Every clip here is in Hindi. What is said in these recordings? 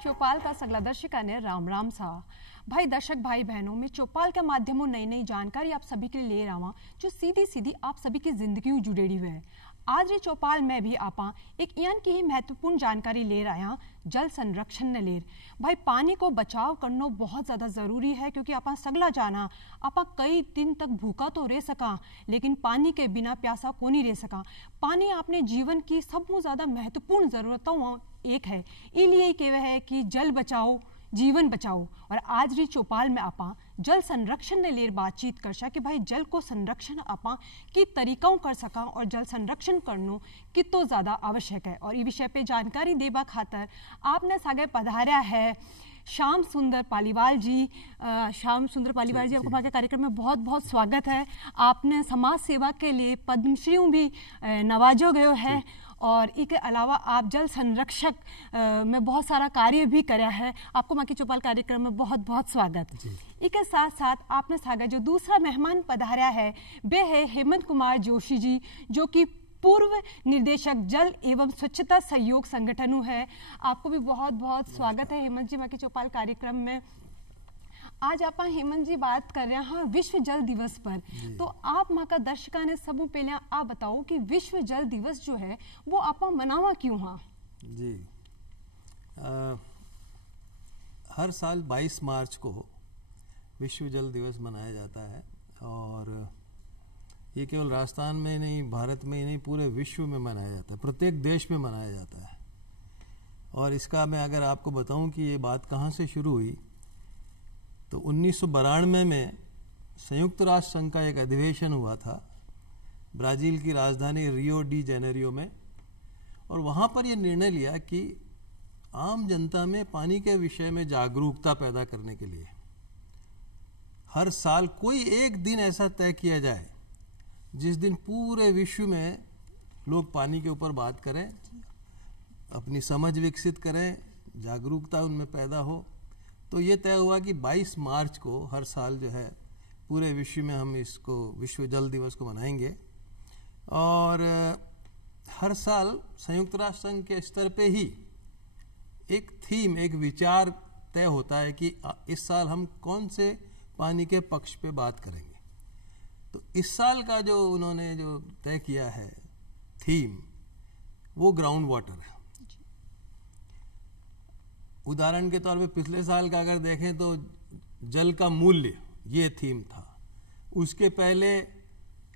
चौपाल का सगला दर्शका ने राम राम सा भाई दर्शक भाई बहनों में चौपाल के माध्यमों नई नई जानकारी आप सभी के लिए ले रहा जो सीधी सीधी आप सभी की जिंदगी जुड़ेड़ी हुई है। आज ये चौपाल में भी आपा एक यान की ही महत्वपूर्ण जानकारी ले रहा जल संरक्षण ने लेर भाई पानी को बचाव करना बहुत ज़्यादा ज़रूरी है, क्योंकि आपा सगला जाना आपा कई दिन तक भूखा तो रह सका लेकिन पानी के बिना प्यासा को नहीं रह सका। पानी आपने जीवन की सबसे ज़्यादा महत्वपूर्ण ज़रूरतों एक है, इसलिए कहवे है कि जल बचाओ जीवन बचाओ। और आज री चौपाल में आपा जल संरक्षण ने लेर बातचीत कर सका कि भाई जल को संरक्षण आपा की तरीकों कर सका और जल संरक्षण करनो कितो ज़्यादा आवश्यक है। और ये विषय पे जानकारी देबा खातर आपने सागे पधारा है श्याम सुंदर पालीवाल जी। श्याम सुंदर पालीवाल जी, आपको हमारे कार्यक्रम में बहुत बहुत स्वागत है। आपने समाज सेवा के लिए पद्मश्री भी नवाजो गयो है और इसके अलावा आप जल संरक्षक में बहुत सारा कार्य भी कराया है। आपको माँ की चौपाल कार्यक्रम में बहुत बहुत स्वागत। इसके साथ साथ आपने सागा जो दूसरा मेहमान पधारा है वे है हेमंत कुमार जोशी जी, जो कि पूर्व निर्देशक जल एवं स्वच्छता सहयोग संगठन है। आपको भी बहुत बहुत स्वागत है हेमंत जी माँ की चौपाल कार्यक्रम में। आज आप हेमंत जी बात कर रहे हैं विश्व जल दिवस पर, तो आप माँ का दर्शका ने सब पहले आप बताओ कि विश्व जल दिवस जो है वो आप मनावा क्यों हाँ? जी हर साल 22 मार्च को विश्व जल दिवस मनाया जाता है और ये केवल राजस्थान में नहीं, भारत में ही नहीं, पूरे विश्व में मनाया जाता है, प्रत्येक देश में मनाया जाता है। और इसका मैं अगर आपको बताऊं कि ये बात कहाँ से शुरू हुई, तो 1992 में संयुक्त राष्ट्र संघ का एक अधिवेशन हुआ था ब्राज़ील की राजधानी रियो डी जेनेरियो में, और वहाँ पर यह निर्णय लिया कि आम जनता में पानी के विषय में जागरूकता पैदा करने के लिए हर साल कोई एक दिन ऐसा तय किया जाए जिस दिन पूरे विश्व में लोग पानी के ऊपर बात करें, अपनी समझ विकसित करें, जागरूकता उनमें पैदा हो। तो ये तय हुआ कि 22 मार्च को हर साल जो है पूरे विश्व में हम इसको विश्व जल दिवस को मनाएंगे। और हर साल संयुक्त राष्ट्र संघ के स्तर पे ही एक थीम, एक विचार तय होता है कि इस साल हम कौन से पानी के पक्ष पे बात करेंगे। तो इस साल का जो उन्होंने जो तय किया है थीम, वो ग्राउंड वाटर है। उदाहरण के तौर पे पिछले साल का अगर देखें तो जल का मूल्य ये थीम था। उसके पहले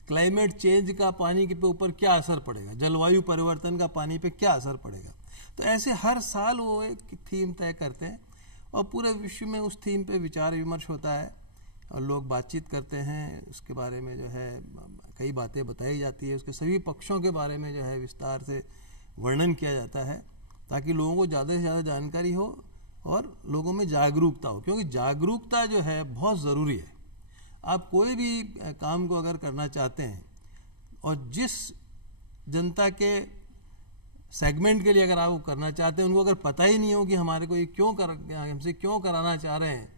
क्लाइमेट चेंज का पानी के ऊपर क्या असर पड़ेगा, जलवायु परिवर्तन का पानी पे क्या असर पड़ेगा। तो ऐसे हर साल वो एक थीम तय करते हैं और पूरे विश्व में उस थीम पे विचार विमर्श होता है और लोग बातचीत करते हैं। उसके बारे में जो है कई बातें बताई जाती है, उसके सभी पक्षों के बारे में जो है विस्तार से वर्णन किया जाता है ताकि लोगों को ज़्यादा से ज़्यादा जानकारी हो और लोगों में जागरूकता हो, क्योंकि जागरूकता जो है बहुत ज़रूरी है। आप कोई भी काम को अगर करना चाहते हैं और जिस जनता के सेगमेंट के लिए अगर आप वो करना चाहते हैं, उनको अगर पता ही नहीं हो कि हमारे को ये हमसे क्यों कराना चाह रहे हैं,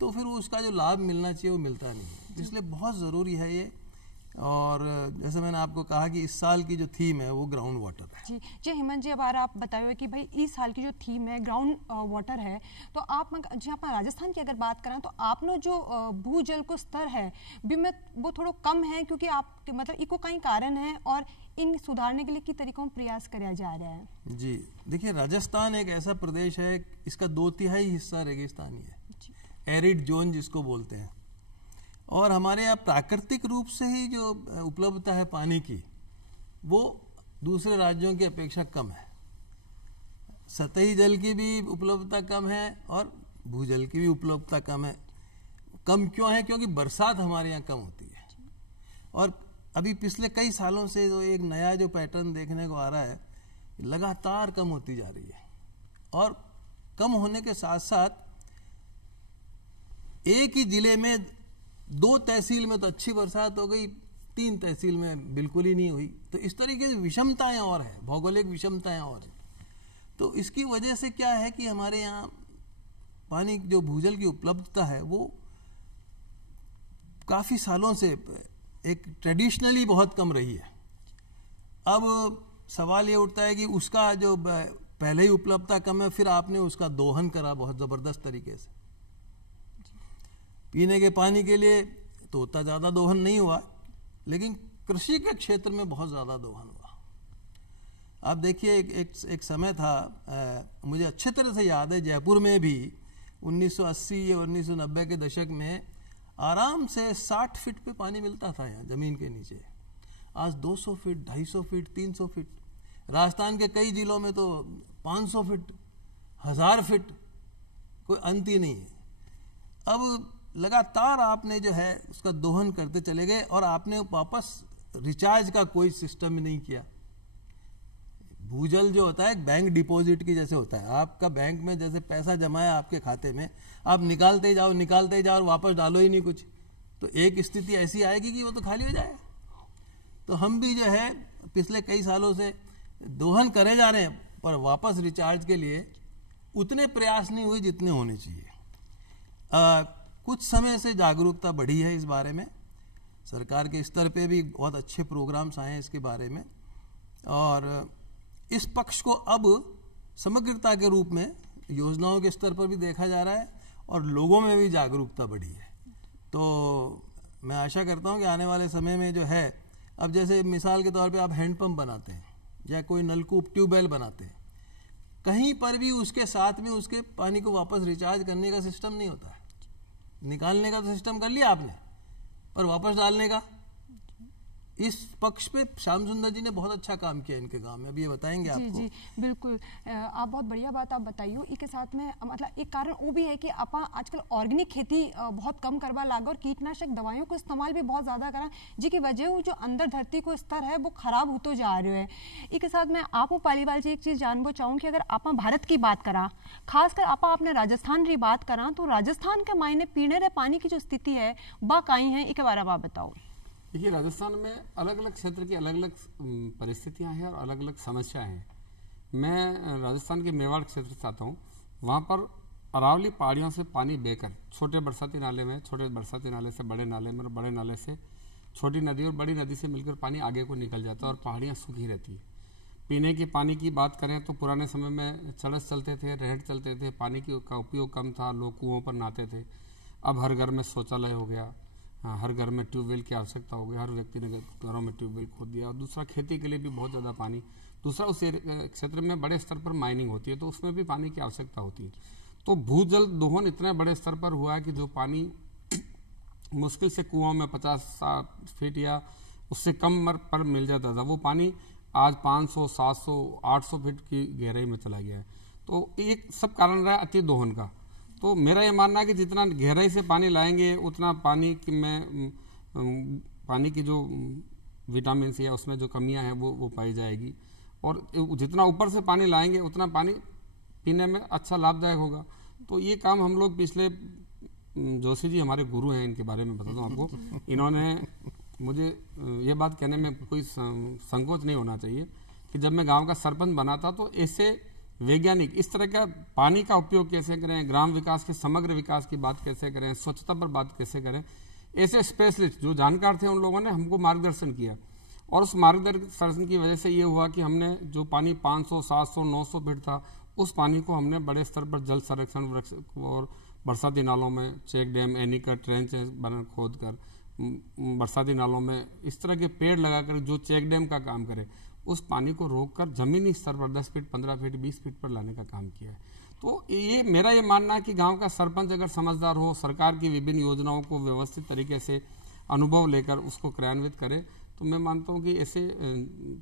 तो फिर उसका जो लाभ मिलना चाहिए वो मिलता नहीं है। इसलिए बहुत ज़रूरी है ये। और जैसे मैंने आपको कहा कि इस साल की जो थीम है वो ग्राउंड वाटर है। जी जी हेमंत जी, अब आप बताओ कि भाई इस साल की जो थीम है ग्राउंड वाटर है, तो आप जी आप राजस्थान की अगर बात करें तो आपनो जो भूजल को स्तर है भी में वो थोड़ा कम है, क्योंकि आप मतलब इको कई कारण है और इन सुधारने के लिए किस तरीकों प्रयास किया जा रहा है? जी देखिए, राजस्थान एक ऐसा प्रदेश है, इसका 2/3 हिस्सा रेगिस्तानी है, एरिड जोन जिसको बोलते हैं। और हमारे यहाँ प्राकृतिक रूप से ही जो उपलब्धता है पानी की वो दूसरे राज्यों की अपेक्षा कम है। सतही जल की भी उपलब्धता कम है और भूजल की भी उपलब्धता कम है। कम क्यों है? क्योंकि बरसात हमारे यहाँ कम होती है। और अभी पिछले कई सालों से जो एक नया जो पैटर्न देखने को आ रहा है, लगातार कम होती जा रही है। और कम होने के साथ साथ एक ही जिले में 2 तहसील में तो अच्छी बरसात हो गई, 3 तहसील में बिल्कुल ही नहीं हुई। तो इस तरीके से विषमताएं और है, भौगोलिक विषमताएं और है। तो इसकी वजह से क्या है कि हमारे यहाँ पानी जो भूजल की उपलब्धता है वो काफ़ी सालों से एक ट्रेडिशनली बहुत कम रही है। अब सवाल ये उठता है कि उसका जो पहले ही उपलब्धता कम है, फिर आपने उसका दोहन करा बहुत ज़बरदस्त तरीके से। पीने के पानी के लिए तो उतना ज़्यादा दोहन नहीं हुआ, लेकिन कृषि के क्षेत्र में बहुत ज़्यादा दोहन हुआ। आप देखिए एक समय था, मुझे अच्छी तरह से याद है, जयपुर में भी 1980 या 1990 के दशक में आराम से 60 फीट पे पानी मिलता था यहाँ ज़मीन के नीचे। आज 200 फीट, 250 फीट, 300 फीट, राजस्थान के कई जिलों में तो 500 फीट, 1000 फीट, कोई अंत ही नहीं है। अब लगातार आपने जो है उसका दोहन करते चले गए और आपने वापस रिचार्ज का कोई सिस्टम नहीं किया। भूजल जो होता है बैंक डिपॉजिट की जैसे होता है, आपका बैंक में जैसे पैसा जमा है आपके खाते में, आप निकालते जाओ और वापस डालो ही नहीं कुछ, तो एक स्थिति ऐसी आएगी कि वो तो खाली हो जाएगा। तो हम भी जो है पिछले कई सालों से दोहन करे जा रहे हैं, पर वापस रिचार्ज के लिए उतने प्रयास नहीं हुए जितने होने चाहिए। कुछ समय से जागरूकता बढ़ी है इस बारे में, सरकार के स्तर पे भी बहुत अच्छे प्रोग्राम्स आए हैं इसके बारे में, और इस पक्ष को अब समग्रता के रूप में योजनाओं के स्तर पर भी देखा जा रहा है और लोगों में भी जागरूकता बढ़ी है। तो मैं आशा करता हूं कि आने वाले समय में जो है, अब जैसे मिसाल के तौर पे आप हैंडपंप बनाते हैं या कोई नलकूप, ट्यूबवेल बनाते हैं, कहीं पर भी उसके साथ में उसके पानी को वापस रिचार्ज करने का सिस्टम नहीं होता है। निकालने का तो सिस्टम कर लिया आपने, पर वापस डालने का, इस पक्ष पे श्याम सुंदर जी ने बहुत अच्छा काम किया इनके गांव में, अभी ये बताएंगे आपको। जी बिल्कुल, आप बहुत बढ़िया बात आप बताइयो। इसके साथ में मतलब एक कारण वो भी है कि आप आजकल ऑर्गेनिक खेती बहुत कम करवा लागे और कीटनाशक दवाइयों को इस्तेमाल भी बहुत ज़्यादा करा, जिसकी वजह वो जो अंदर धरती को स्तर है वो खराब होते जा रहे है। इसके साथ में आप पालीवाल जी एक चीज़ जानना चाहूँ कि अगर आप भारत की बात करा, खासकर आप अपने राजस्थान की बात करा, तो राजस्थान के मायने पीने रे पानी की जो स्थिति है वह काई है, इसके बारे में आप बताओ। देखिए, राजस्थान में अलग अलग क्षेत्र की अलग अलग परिस्थितियां हैं और अलग अलग समस्याएं हैं। मैं राजस्थान के मेवाड़ क्षेत्र से आता हूँ। वहाँ पर अरावली पहाड़ियों से पानी बहकर छोटे बरसाती नाले में, छोटे बरसाती नाले से बड़े नाले में, बड़े नाले से छोटी नदी और बड़ी नदी से मिलकर पानी आगे को निकल जाता है और पहाड़ियाँ सूखी रहती है। पीने के पानी की बात करें तो पुराने समय में चड़स चलते थे, रहट चलते थे, पानी का उपयोग कम था, लोग कुओं पर नहाते थे। अब हर घर में शौचालय हो गया, हर घर में ट्यूबवेल की आवश्यकता हो गई, हर व्यक्ति ने घरों में ट्यूबवेल खोद दिया। और दूसरा, खेती के लिए भी बहुत ज़्यादा पानी, दूसरा उस क्षेत्र में बड़े स्तर पर माइनिंग होती है, तो उसमें भी पानी की आवश्यकता होती है। तो भूजल दोहन इतने बड़े स्तर पर हुआ है कि जो पानी मुश्किल से कुओं में 50-60 फीट या उससे कम पर मिल जाता था, वो पानी आज 500, 700, 800 फीट की गहराई में चला गया है। तो एक सब कारण रहा है अति दोहन का। तो मेरा ये मानना है कि जितना गहराई से पानी लाएंगे उतना पानी की जो विटामिन या उसमें जो कमियां हैं वो पाई जाएगी, और जितना ऊपर से पानी लाएंगे उतना पानी पीने में अच्छा लाभदायक होगा। तो ये काम हम लोग पिछले, जोशी जी हमारे गुरु हैं, इनके बारे में बताता हूँ आपको। इन्होंने मुझे ये बात कहने में कोई संकोच नहीं होना चाहिए कि जब मैं गाँव का सरपंच बना था तो ऐसे वैज्ञानिक इस तरह का पानी का उपयोग कैसे करें, ग्राम विकास के समग्र विकास की बात कैसे करें, स्वच्छता पर बात कैसे करें, ऐसे स्पेशलिस्ट जो जानकार थे उन लोगों ने हमको मार्गदर्शन किया। और उस मार्गदर्शन की वजह से ये हुआ कि हमने जो पानी 500, 700, 900 फीट था, उस पानी को हमने बड़े स्तर पर जल संरक्षण और बरसाती नालों में चेक डैम, एनीकट, ट्रेंच बना खोद कर, बरसाती नालों में इस तरह के पेड़ लगाकर जो चेक डैम का काम करे, उस पानी को रोककर जमीनी स्तर पर 10 फीट, 15 फीट, 20 फीट पर लाने का काम किया है। तो ये मेरा ये मानना है कि गांव का सरपंच अगर समझदार हो, सरकार की विभिन्न योजनाओं को व्यवस्थित तरीके से अनुभव लेकर उसको क्रियान्वित करे, तो मैं मानता हूँ कि ऐसे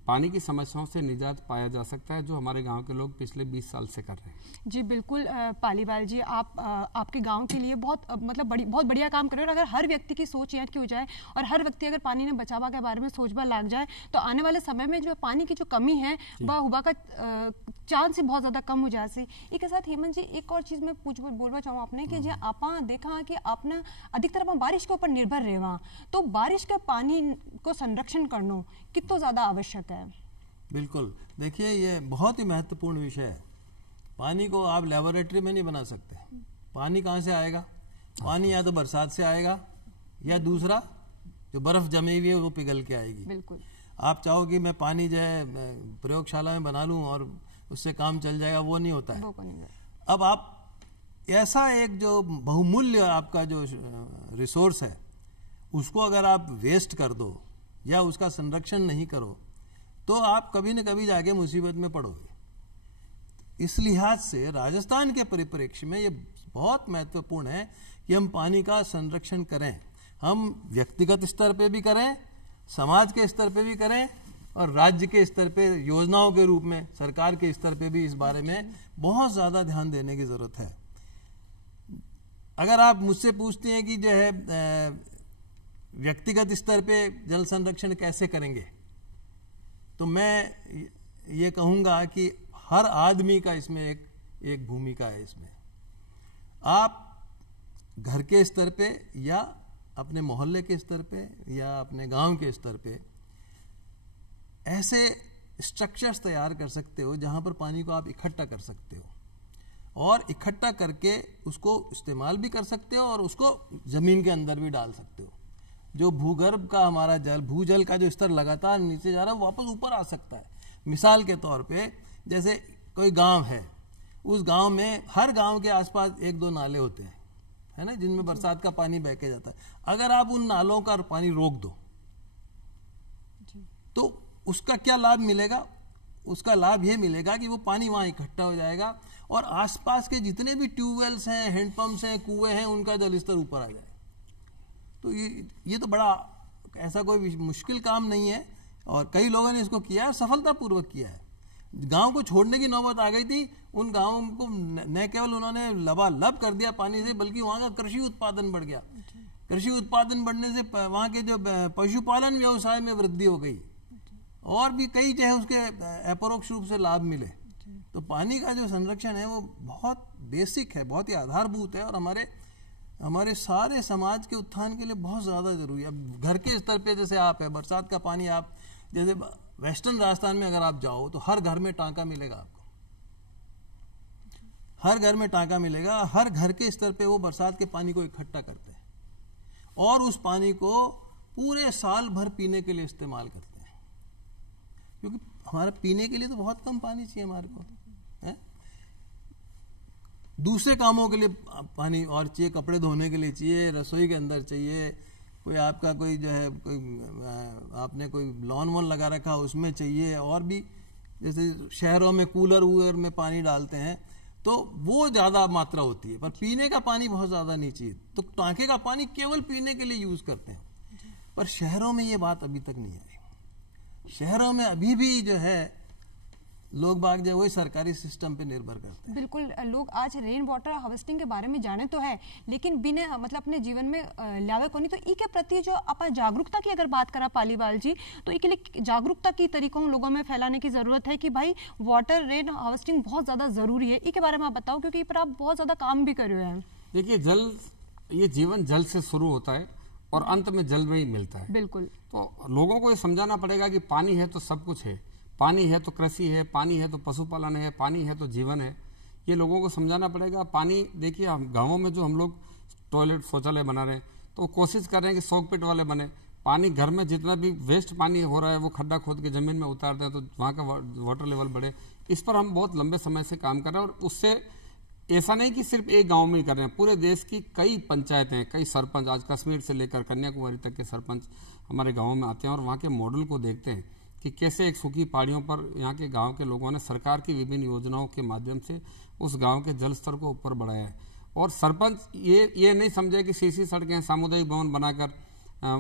पानी की समस्याओं से निजात पाया जा सकता है, जो हमारे गांव के लोग पिछले 20 साल से कर रहे हैं। जी बिल्कुल पालीवाल जी, आपके गांव के लिए बहुत बढ़िया काम कर रहे हो। अगर हर व्यक्ति की सोच यहाँ की हो जाए और हर व्यक्ति अगर पानी ने बचावा के बारे में सोचबा लाग जाए, तो आने वाले समय में जो पानी की जो कमी है वह हुआ का चांस ही बहुत ज़्यादा कम हो जाए। इसके साथ हेमंत जी एक और चीज़ मैं बोलना चाहूँ आपने कि जो आप देखा कि आपने अधिकतर आप बारिश के ऊपर निर्भर रहे वहाँ, तो बारिश के पानी को संरक्षण करना कितना ज़्यादा आवश्यक है। बिल्कुल, देखिए ये बहुत ही महत्वपूर्ण विषय है। पानी को आप लेबोरेटरी में नहीं बना सकते। पानी कहाँ से आएगा? पानी या तो बरसात से आएगा या दूसरा जो बर्फ जमी हुई है वो पिघल के आएगी। बिल्कुल, आप चाहो कि मैं पानी जो है प्रयोगशाला में बना लूँ और उससे काम चल जाएगा, वो नहीं होता है। वो को नहीं है। अब आप ऐसा एक जो बहुमूल्य आपका जो रिसोर्स है उसको अगर आप वेस्ट कर दो या उसका संरक्षण नहीं करो तो आप कभी न कभी जाके मुसीबत में पड़ोगे। इस लिहाज से राजस्थान के परिप्रेक्ष्य में ये बहुत महत्वपूर्ण है कि हम पानी का संरक्षण करें। हम व्यक्तिगत स्तर पे भी करें, समाज के स्तर पे भी करें और राज्य के स्तर पे योजनाओं के रूप में सरकार के स्तर पे भी इस बारे में बहुत ज़्यादा ध्यान देने की ज़रूरत है। अगर आप मुझसे पूछते हैं कि जो है व्यक्तिगत स्तर पे जल संरक्षण कैसे करेंगे, तो मैं ये कहूँगा कि हर आदमी का इसमें एक भूमिका है। इसमें आप घर के स्तर पे या अपने मोहल्ले के स्तर पे या अपने गांव के स्तर पे ऐसे स्ट्रक्चर्स तैयार कर सकते हो जहां पर पानी को आप इकट्ठा कर सकते हो और इकट्ठा करके उसको इस्तेमाल भी कर सकते हो और उसको ज़मीन के अंदर भी डाल सकते हो। जो भूगर्भ का हमारा जल, भूजल का जो स्तर लगातार नीचे जा रहा है, वापस ऊपर आ सकता है। मिसाल के तौर पे जैसे कोई गांव है, उस गांव में हर गांव के आसपास 1-2 नाले होते हैं, है ना, जिनमें बरसात का पानी बह के जाता है। अगर आप उन नालों का पानी रोक दो तो उसका क्या लाभ मिलेगा? उसका लाभ ये मिलेगा कि वो पानी वहाँ इकट्ठा हो जाएगा और आसपास के जितने भी ट्यूबवेल्स हैं, हैंडपंप्स हैं, कुएं हैं, उनका जल स्तर ऊपर आ जाएगा। तो ये तो बड़ा ऐसा कोई मुश्किल काम नहीं है और कई लोगों ने इसको किया है, सफलतापूर्वक किया है। गांव को छोड़ने की नौबत आ गई थी, उन गांवों को न केवल उन्होंने लबालब कर दिया पानी से, बल्कि वहाँ का कृषि उत्पादन बढ़ गया। कृषि उत्पादन बढ़ने से वहाँ के जो पशुपालन व्यवसाय में वृद्धि हो गई और भी कई चाहे उसके अपरोक्ष रूप से लाभ मिले। तो पानी का जो संरक्षण है वो बहुत बेसिक है, बहुत ही आधारभूत है और हमारे सारे समाज के उत्थान के लिए बहुत ज़्यादा जरूरी है। अब घर के स्तर पे जैसे आप है, बरसात का पानी आप जैसे वेस्टर्न राजस्थान में अगर आप जाओ तो हर घर में टांका मिलेगा आपको, हर घर में टांका मिलेगा। हर घर के स्तर पे वो बरसात के पानी को इकट्ठा करते हैं और उस पानी को पूरे साल भर पीने के लिए इस्तेमाल करते हैं, क्योंकि हमारे पीने के लिए तो बहुत कम पानी चाहिए हमारे को, है? दूसरे कामों के लिए पानी और चाहिए, कपड़े धोने के लिए चाहिए, रसोई के अंदर चाहिए, कोई आपका कोई जो है कोई आपने कोई लॉन वॉन लगा रखा उसमें चाहिए, और भी जैसे शहरों में कूलर वूलर में पानी डालते हैं तो वो ज़्यादा मात्रा होती है, पर पीने का पानी बहुत ज़्यादा नहीं चाहिए। तो टांके का पानी केवल पीने के लिए यूज़ करते हैं, पर शहरों में ये बात अभी तक नहीं आई। शहरों में अभी भी जो है लोग बाग जो वही सरकारी सिस्टम पे निर्भर करते हैं। बिल्कुल, लोग आज रेन वाटर हार्वेस्टिंग के बारे में जाने तो है, लेकिन बिना मतलब अपने जीवन में लावे को नहीं। तो ई के प्रति जो आप जागरूकता की अगर बात करा पालीवाल जी, तो इसके लिए जागरूकता की तरीकों लोगों में फैलाने की जरूरत है कि भाई वाटर रेन हार्वेस्टिंग बहुत ज्यादा जरूरी है। ई के बारे में आप बताओ, क्योंकि इस पर आप बहुत ज्यादा काम भी कर रहे हैं। देखिए, जल, ये जीवन जल से शुरू होता है और अंत में जल में ही मिलता है। बिल्कुल, तो लोगों को ये समझाना पड़ेगा कि पानी है तो सब कुछ है, पानी है तो कृषि है, पानी है तो पशुपालन है, पानी है तो जीवन है। ये लोगों को समझाना पड़ेगा। पानी, देखिए हम गाँवों में जो हम लोग टॉयलेट शौचालय बना रहे हैं तो कोशिश कर रहे हैं कि 100 फीट वाले बने। पानी घर में जितना भी वेस्ट पानी हो रहा है वो खड्डा खोद के ज़मीन में उतारते हैं तो वहाँ का वाटर लेवल बढ़े। इस पर हम बहुत लंबे समय से काम कर रहे हैं और उससे ऐसा नहीं कि सिर्फ एक गांव में ही कर रहे हैं, पूरे देश की कई पंचायतें, कई सरपंच, आज कश्मीर से लेकर कन्याकुमारी तक के सरपंच हमारे गाँव में आते हैं और वहाँ के मॉडल को देखते हैं कि कैसे एक सूखी पहाड़ियों पर यहाँ के गांव के लोगों ने सरकार की विभिन्न योजनाओं के माध्यम से उस गांव के जल स्तर को ऊपर बढ़ाया है। और सरपंच ये नहीं समझे कि सीसी सड़कें, सामुदायिक भवन बनाकर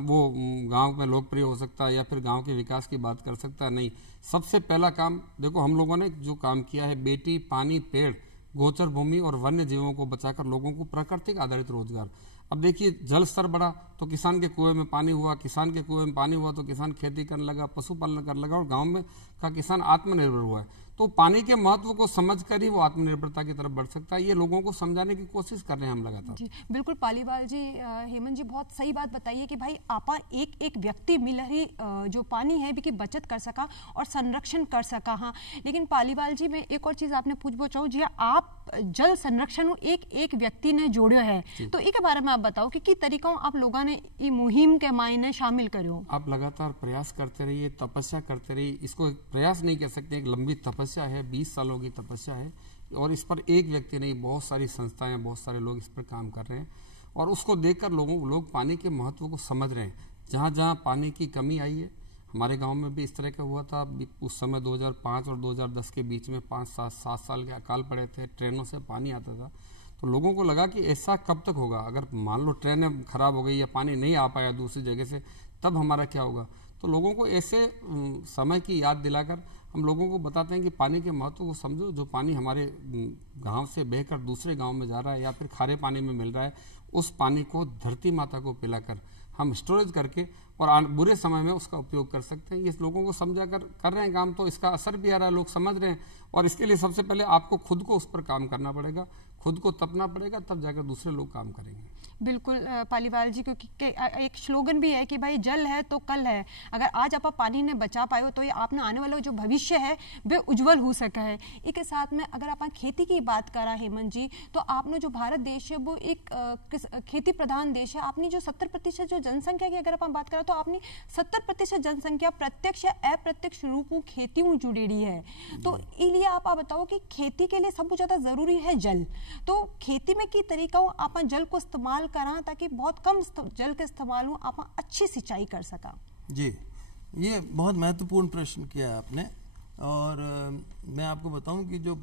वो गांव में लोकप्रिय हो सकता है या फिर गांव के विकास की बात कर सकता है। नहीं, सबसे पहला काम देखो हम लोगों ने जो काम किया है, बेटी, पानी, पेड़, गोचर भूमि और वन्य जीवों को बचाकर लोगों को प्राकृतिक आधारित रोजगार। अब देखिए, जल स्तर बढ़ा तो किसान के कुएं में पानी हुआ, किसान के कुएं में पानी हुआ तो किसान खेती करने लगा, पशुपालन करने लगा और गांव में का किसान आत्मनिर्भर हुआ है। तो पानी के महत्व को समझकर ही वो आत्मनिर्भरता की तरफ बढ़ सकता है। ये लोगों को समझाने की कोशिश कर रहे हैं हम लगातार। जी बिल्कुल, पालीवाल जी, हेमंत जी बहुत सही बात बताइए कि भाई आपा एक व्यक्ति मिल ही जो पानी है भी की बचत कर सका और संरक्षण कर सका। हाँ, लेकिन पालीवाल जी मैं एक और चीज आपने पूछबो चाहूँ, जी आप जल संरक्षण एक व्यक्ति ने जोड़ो है, तो एक बारे में आप बताओ कि तरीकों आप लोगों ने ये मुहिम के मायने शामिल करो? आप लगातार प्रयास करते रहिए, तपस्या करते रहिए। इसको एक प्रयास नहीं कह सकते, एक लंबी तपस्या है, 20 सालों की तपस्या है। और इस पर एक व्यक्ति नहीं, बहुत सारी संस्थाएं, बहुत सारे लोग इस पर काम कर रहे हैं। और उसको देखकर लोग पानी के महत्व को समझ रहे हैं। जहाँ जहाँ पानी की कमी आई है, हमारे गांव में भी इस तरह का हुआ था। उस समय 2005 और 2010 के बीच में 5-7 साल के अकाल पड़े थे, ट्रेनों से पानी आता था। तो लोगों को लगा कि ऐसा कब तक होगा, अगर मान लो ट्रेनें खराब हो गई या पानी नहीं आ पाया दूसरी जगह से, तब हमारा क्या होगा। तो लोगों को ऐसे समय की याद दिलाकर हम लोगों को बताते हैं कि पानी के महत्व को समझो। जो पानी हमारे गांव से बहकर दूसरे गांव में जा रहा है या फिर खारे पानी में मिल रहा है, उस पानी को धरती माता को पिलाकर हम स्टोरेज करके और बुरे समय में उसका उपयोग कर सकते हैं। ये लोगों को समझा कर रहे हैं काम, तो इसका असर भी आ रहा है, लोग समझ रहे हैं। और इसके लिए सबसे पहले आपको खुद को उस पर काम करना पड़ेगा, खुद को तपना पड़ेगा, तब जाकर दूसरे लोग काम करेंगे। बिल्कुल पालीवाल जी, क्योंकि एक स्लोगन भी है कि भाई जल है तो कल है। अगर आज आप पानी ने बचा पाए हो तो ये आपने आने वाला जो भविष्य है वे उज्जवल हो सका है। एक साथ में अगर आप खेती की बात करा हेमंत जी, तो आपने जो भारत देश है वो एक खेती प्रधान देश है। आपने जो 70% जो जनसंख्या की अगर आप बात करा तो आपने 70% जनसंख्या प्रत्यक्ष या अप्रत्यक्ष रूप में खेती में जुड़ेड़ी है। तो इसलिए आप बताओ कि खेती के लिए सबसे ज्यादा जरूरी है जल। तो खेती में की तरीका आप जल को इस्तेमाल करा ताकि बहुत कम जल के इस्तेमाल हो आप अच्छी सिंचाई कर सका। जी, ये बहुत महत्वपूर्ण प्रश्न किया आपने। और मैं आपको बताऊं कि जो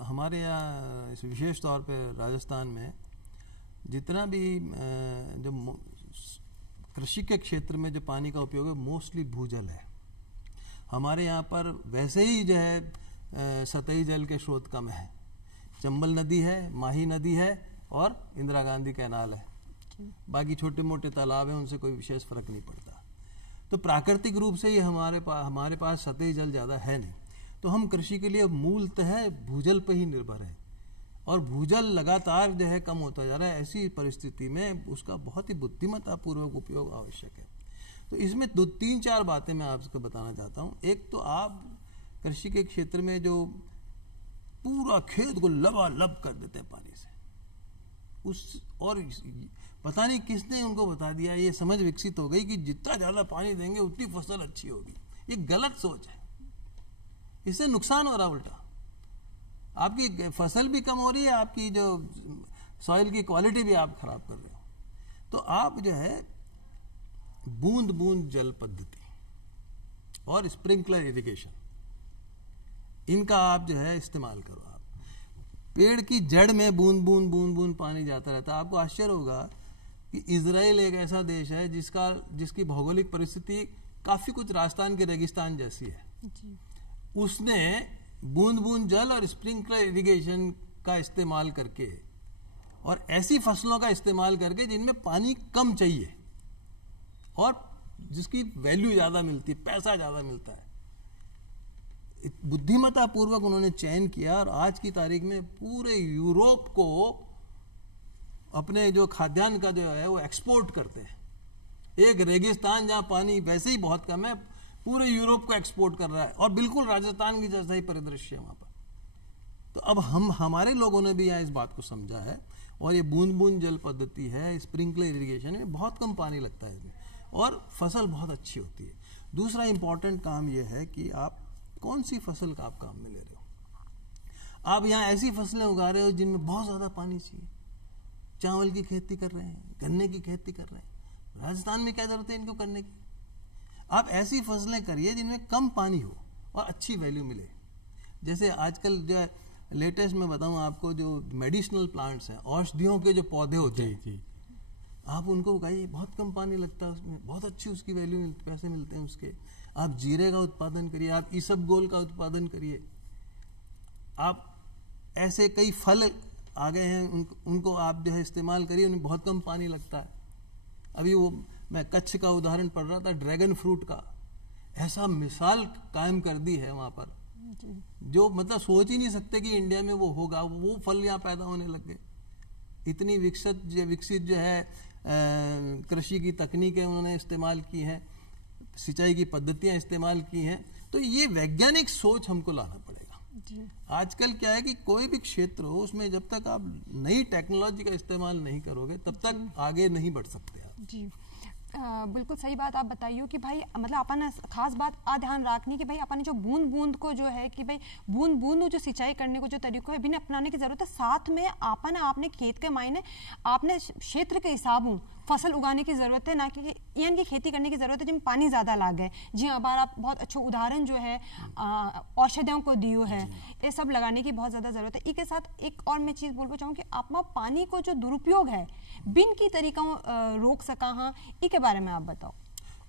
हमारे यहाँ विशेष तौर पे राजस्थान में जितना भी जो कृषि के क्षेत्र में जो पानी का उपयोग है मोस्टली भूजल है। हमारे यहाँ पर वैसे ही जो है सतही जल के स्रोत कम है। चंबल नदी है, माही नदी है और इंदिरा गांधी कैनाल है। बाकी छोटे मोटे तालाब हैं, उनसे कोई विशेष फर्क नहीं पड़ता। तो प्राकृतिक रूप से ये हमारे पास सतही जल ज़्यादा है नहीं। तो हम कृषि के लिए मूलतः भूजल पर ही निर्भर हैं। और भूजल लगातार जो है कम होता जा रहा है। ऐसी परिस्थिति में उसका बहुत ही बुद्धिमत्तापूर्वक उपयोग आवश्यक है। तो इसमें 3-4 बातें मैं आपको बताना चाहता हूँ। एक तो आप कृषि के क्षेत्र में जो पूरा खेत को लबालब कर देते हैं पानी से, और पता नहीं किसने उनको बता दिया, ये समझ विकसित हो गई कि जितना ज्यादा पानी देंगे उतनी फसल अच्छी होगी। ये गलत सोच है। इससे नुकसान हो रहा, उल्टा आपकी फसल भी कम हो रही है, आपकी जो सॉइल की क्वालिटी भी आप खराब कर रहे हो। तो आप जो है बूंद बूंद जल पद्धति और स्प्रिंकलर इरिगेशन, इनका आप जो है इस्तेमाल करो। आप पेड़ की जड़ में बूंद बूंद बूंद बूंद पानी जाता रहता है। आपको आश्चर्य होगा कि इजराइल एक ऐसा देश है जिसकी भौगोलिक परिस्थिति काफी कुछ राजस्थान के रेगिस्तान जैसी है जी। उसने बूंद बूंद जल और स्प्रिंकलर इरिगेशन का इस्तेमाल करके और ऐसी फसलों का इस्तेमाल करके जिनमें पानी कम चाहिए और जिसकी वैल्यू ज्यादा मिलती है, पैसा ज्यादा मिलता है, बुद्धिमत्ता पूर्वक उन्होंने चयन किया। और आज की तारीख में पूरे यूरोप को अपने जो खाद्यान्न का जो है वो एक्सपोर्ट करते हैं। एक रेगिस्तान जहां पानी वैसे ही बहुत कम है, पूरे यूरोप को एक्सपोर्ट कर रहा है। और बिल्कुल राजस्थान की जैसा ही परिदृश्य है वहां पर। तो अब हमारे लोगों ने भी यहाँ इस बात को समझा है। और ये बूंद बूंद जल पद्धति है, स्प्रिंकलर इरिगेशन में बहुत कम पानी लगता है इसमें और फसल बहुत अच्छी होती है। दूसरा इंपॉर्टेंट काम यह है कि आप कौन सी फसल का आप काम में ले रहे हो। आप यहाँ ऐसी फसलें उगा रहे हो जिनमें बहुत ज्यादा पानी चाहिए। चावल की खेती कर रहे हैं, गन्ने की खेती कर रहे हैं। राजस्थान में क्या जरूरत है इनको करने की। आप ऐसी फसलें करिए जिनमें कम पानी हो और अच्छी वैल्यू मिले। जैसे आजकल जो लेटेस्ट मैं बताऊं आपको, जो मेडिसिनल प्लांट्स हैं, औषधियों के जो पौधे होते हैं, आप उनको उगाइए। बहुत कम पानी लगता है उसमें, बहुत अच्छी उसकी वैल्यू पैसे मिलते हैं उसके। आप जीरे का उत्पादन करिए, आप इसबगोल का उत्पादन करिए। आप ऐसे कई फल आ गए हैं, उनको आप जो है इस्तेमाल करिए, उनमें बहुत कम पानी लगता है। अभी वो मैं कच्छ का उदाहरण पढ़ रहा था, ड्रैगन फ्रूट का ऐसा मिसाल कायम कर दी है वहां पर, जो मतलब सोच ही नहीं सकते कि इंडिया में वो होगा। वो फल यहाँ पैदा होने लग गए। इतनी विकसित जो है कृषि की तकनीकें उन्होंने इस्तेमाल की हैं, सिंचाई की पद्धतियां इस्तेमाल की हैं। तो ये वैज्ञानिक सोच हमको लाना पड़ेगा। आजकल क्या है कि कोई भी क्षेत्र हो, उसमें जब तक आप नई टेक्नोलॉजी का इस्तेमाल नहीं करोगे तब तक आगे नहीं बढ़ सकते आप। जी बिल्कुल सही बात आप बताइए कि भाई मतलब अपन खास बात आ ध्यान रखनी कि भाई अपन जो बूंद बूंद को जो है कि भाई बूंद बूंद जो सिंचाई करने को जो तरीका है बिना अपनाने की जरूरत है। साथ में आपने खेत के मायने आपने क्षेत्र के हिसाब फसल उगाने की जरूरत है, ना कि यानी की खेती करने की जरूरत है जिनमें पानी ज्यादा लागे। जी अब आप बहुत अच्छा उदाहरण जो है औषधियों को दियो है, ये सब लगाने की बहुत ज्यादा जरूरत है। इसके साथ एक और मैं चीज बोलना चाहूँ कि आप पानी को जो दुरुपयोग है बिन की तरीका रोक सका, हाँ इसके बारे में आप बताओ।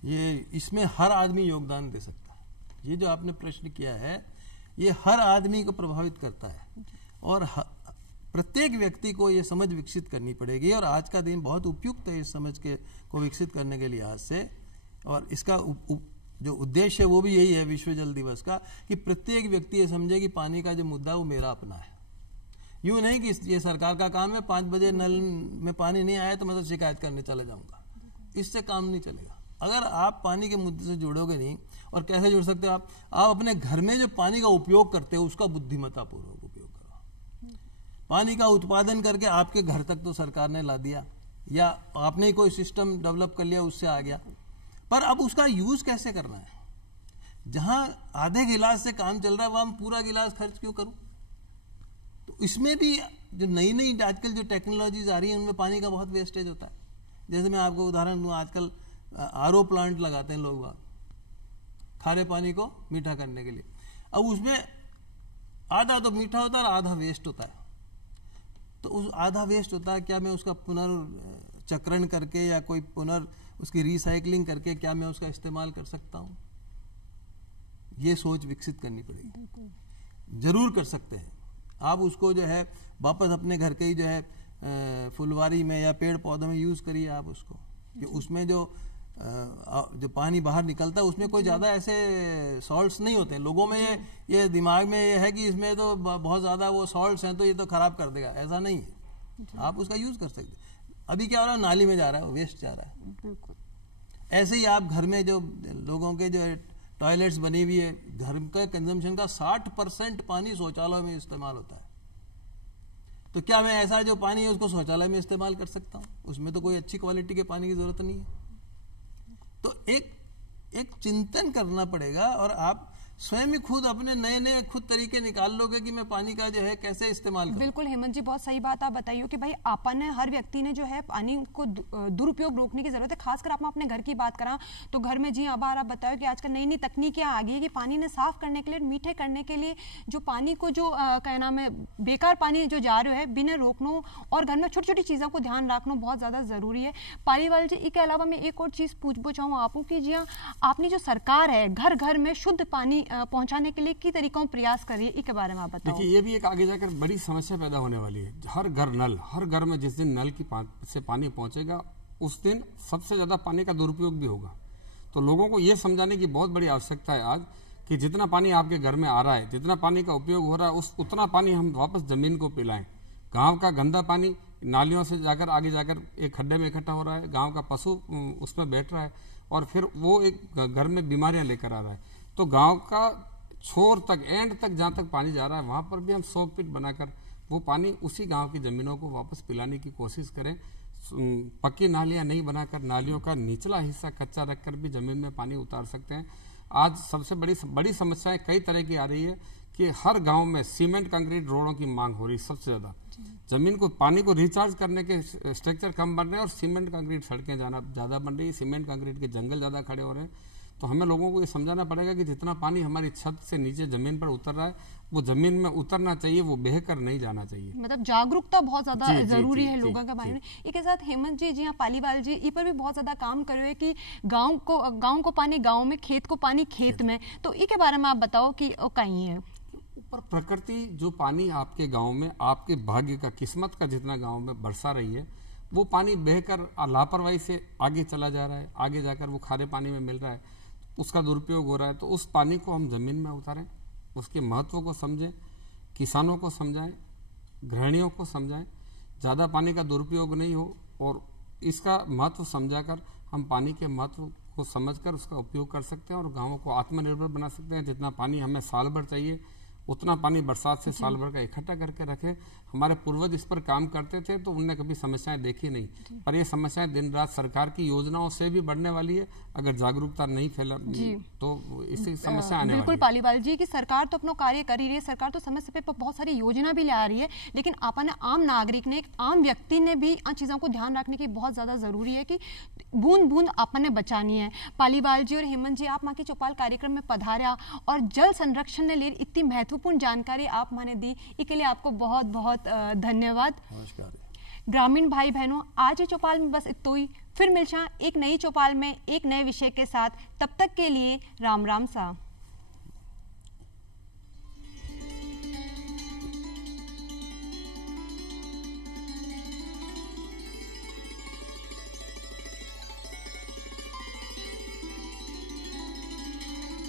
ये इसमें हर आदमी योगदान दे सकता है। ये जो आपने प्रश्न किया है ये हर आदमी को प्रभावित करता है और प्रत्येक व्यक्ति को ये समझ विकसित करनी पड़ेगी। और आज का दिन बहुत उपयुक्त है इस समझ को विकसित करने के लिहाज से। और इसका जो उद्देश्य है वो भी यही है विश्व जल दिवस का, कि प्रत्येक व्यक्ति ये समझे कि पानी का जो मुद्दा वो मेरा अपना है। यूं नहीं कि ये सरकार का काम है, 5 बजे नल में पानी नहीं आया तो मैं तो शिकायत करने चले जाऊंगा। इससे काम नहीं चलेगा। अगर आप पानी के मुद्दे से जुड़ोगे नहीं, और कैसे जुड़ सकते हो आप अपने घर में जो पानी का उपयोग करते हो उसका बुद्धिमत्तापूर्वक उपयोग करो। पानी का उत्पादन करके आपके घर तक तो सरकार ने ला दिया, या आपने ही कोई सिस्टम डेवलप कर लिया उससे आ गया, पर अब उसका यूज कैसे करना है। जहां आधे गिलास से काम चल रहा है वहां हम पूरा गिलास खर्च क्यों करूं। तो इसमें भी जो नई नई आजकल जो टेक्नोलॉजीज आ रही हैं उनमें पानी का बहुत वेस्टेज होता है। जैसे मैं आपको उदाहरण दूं, आजकल आरओ प्लांट लगाते हैं लोग खारे पानी को मीठा करने के लिए। अब उसमें आधा तो मीठा होता है और आधा वेस्ट होता है। तो उस आधा वेस्ट होता है, क्या मैं उसका पुनर्चक्रण करके या कोई उसकी रिसाइकलिंग करके क्या मैं उसका इस्तेमाल कर सकता हूं। ये सोच विकसित करनी पड़ेगी। जरूर कर सकते हैं आप उसको जो है वापस अपने घर के ही जो है फुलवारी में या पेड़ पौधों में यूज करिए आप उसको, कि उसमें जो पानी बाहर निकलता है उसमें कोई ज्यादा ऐसे सॉल्ट्स नहीं होते हैं। लोगों में ये दिमाग में ये है कि इसमें तो बहुत ज्यादा वो सॉल्ट्स हैं तो ये तो खराब कर देगा, ऐसा नहीं है। आप उसका यूज कर सकते हैं। अभी क्या हो रहा है, नाली में जा रहा है, वेस्ट जा रहा है। ऐसे ही आप घर में जो लोगों के जो टॉयलेट्स बनी हुई है, घर का कंजम्पशन का 60% पानी शौचालय में इस्तेमाल होता है। तो क्या मैं ऐसा जो पानी है उसको शौचालय में इस्तेमाल कर सकता हूं? उसमें तो कोई अच्छी क्वालिटी के पानी की जरूरत नहीं है। तो एक चिंतन करना पड़ेगा और आप स्वयं ही खुद अपने नए नए खुद तरीके निकाल लोगे कि मैं पानी का जो है कैसे इस्तेमाल करूं। बिल्कुल हेमंत जी, बहुत सही बात आप बताइए कि भाई अपन हर व्यक्ति ने जो है पानी को दुरुपयोग रोकने की जरूरत है। खासकर आप अपने घर की बात करा तो घर में जी अब आप बताओ कि आजकल नई नई तकनीकें आ गई है कि पानी ने साफ करने के लिए, मीठे करने के लिए जो पानी को जो क्या नाम है बेकार पानी जो जा रहा है बिना रोकना, और घर में छोटी छोटी चीजों को ध्यान रखना बहुत ज्यादा जरूरी है। पालीवाल जी, इसके अलावा मैं एक और चीज पूछना चाहूँ आपको कि जी आपने जो सरकार है घर घर में शुद्ध पानी पहुंचाने के लिए किस तरीकों प्रयास करिए, इसके बारे में आप बताओ। देखिए ये भी एक आगे जाकर बड़ी समस्या पैदा होने वाली है। हर घर में जिस दिन नल की से पानी पहुंचेगा उस दिन सबसे ज्यादा पानी का दुरुपयोग भी होगा। तो लोगों को यह समझाने की बहुत बड़ी आवश्यकता है आज कि जितना पानी आपके घर में आ रहा है, जितना पानी का उपयोग हो रहा है, उतना पानी हम वापस जमीन को पिलाएं। गांव का गंदा पानी नालियों से जाकर आगे जाकर एक खड्डे में इकट्ठा हो रहा है, गांव का पशु उसमें बैठ रहा है और फिर वो एक घर में बीमारियां लेकर आ रहा है। तो गांव का छोर तक, एंड तक जहां तक पानी जा रहा है वहां पर भी हम 100 फीट बनाकर वो पानी उसी गांव की जमीनों को वापस पिलाने की कोशिश करें। पक्की नालियां नहीं बनाकर नालियों का निचला हिस्सा कच्चा रखकर भी जमीन में पानी उतार सकते हैं। आज सबसे बड़ी समस्याएं कई तरह की आ रही है कि हर गांव में सीमेंट कंक्रीट रोडों की मांग हो रही है। सबसे ज्यादा जमीन को पानी को रिचार्ज करने के स्ट्रक्चर कम बन रहे हैं और सीमेंट कंक्रीट सड़कें ज्यादा बन रही है, सीमेंट कंक्रीट के जंगल ज्यादा खड़े हो रहे हैं। तो हमें लोगों को ये समझाना पड़ेगा कि जितना पानी हमारी छत से नीचे जमीन पर उतर रहा है वो जमीन में उतरना चाहिए, वो बहकर नहीं जाना चाहिए। मतलब जागरूकता बहुत ज्यादा जरूरी है लोगों का बारे में। इसके साथ हेमंत जी, जी हाँ पालीवाल जी, इस पर भी बहुत ज्यादा काम कर रहे हैं कि गांव को पानी गांव में, खेत को पानी खेत में। तो इसके बारे में आप बताओ कि कहीं है पर प्रकृति जो पानी आपके गांव में, आपके भाग्य का, किस्मत का जितना गांव में बरसा रही है, वो पानी बहकर लापरवाही से आगे चला जा रहा है। आगे जाकर वो खारे पानी में मिल रहा है, उसका दुरुपयोग हो रहा है। तो उस पानी को हम जमीन में उतारें, उसके महत्व को समझें, किसानों को समझाएं, गृहिणियों को समझाएं, ज़्यादा पानी का दुरुपयोग नहीं हो और इसका महत्व समझाकर हम पानी के महत्व को समझकर उसका उपयोग कर सकते हैं और गाँवों को आत्मनिर्भर बना सकते हैं। जितना पानी हमें साल भर चाहिए उतना पानी बरसात से साल भर का इकट्ठा करके रखें। हमारे पूर्वज इस पर काम करते थे तो उनने कभी समस्याएं देखी नहीं, पर ये समस्याएं दिन रात सरकार की योजनाओं से भी बढ़ने वाली है। अगर जागरूकता नहीं फैला तो इससे समस्या आने वाली है। बिल्कुल पालीवाल जी की सरकार तो अपना कार्य कर ही रही है, सरकार तो समय समय पर बहुत सारी योजना भी ला रही है, लेकिन आपने आम नागरिक ने, एक आम व्यक्ति ने भी इन चीज़ों को ध्यान रखने की बहुत ज़्यादा ज़रूरी है कि बूंद बूंद आपने बचानी है। पालीवाल जी और हेमंत जी, आप माँ की चौपाल कार्यक्रम में पधारा और जल संरक्षण ने लिए इतनी महत्वपूर्ण जानकारी आप माने दी, इसके लिए आपको बहुत बहुत धन्यवाद। नमस्कार। ग्रामीण भाई बहनों, आज ही चौपाल में बस इतना ही। फिर मिलना एक नई चौपाल में एक नए विषय के साथ। तब तक के लिए राम राम सा।